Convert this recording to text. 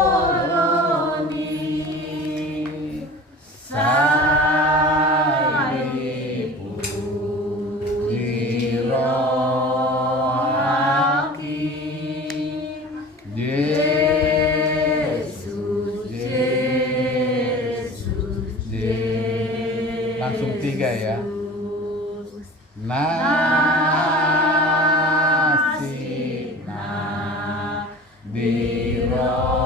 Moroni Sai Pujirohati Yesus, Yesus, Yesus. Langsung 3 ya. Nasib Nabiro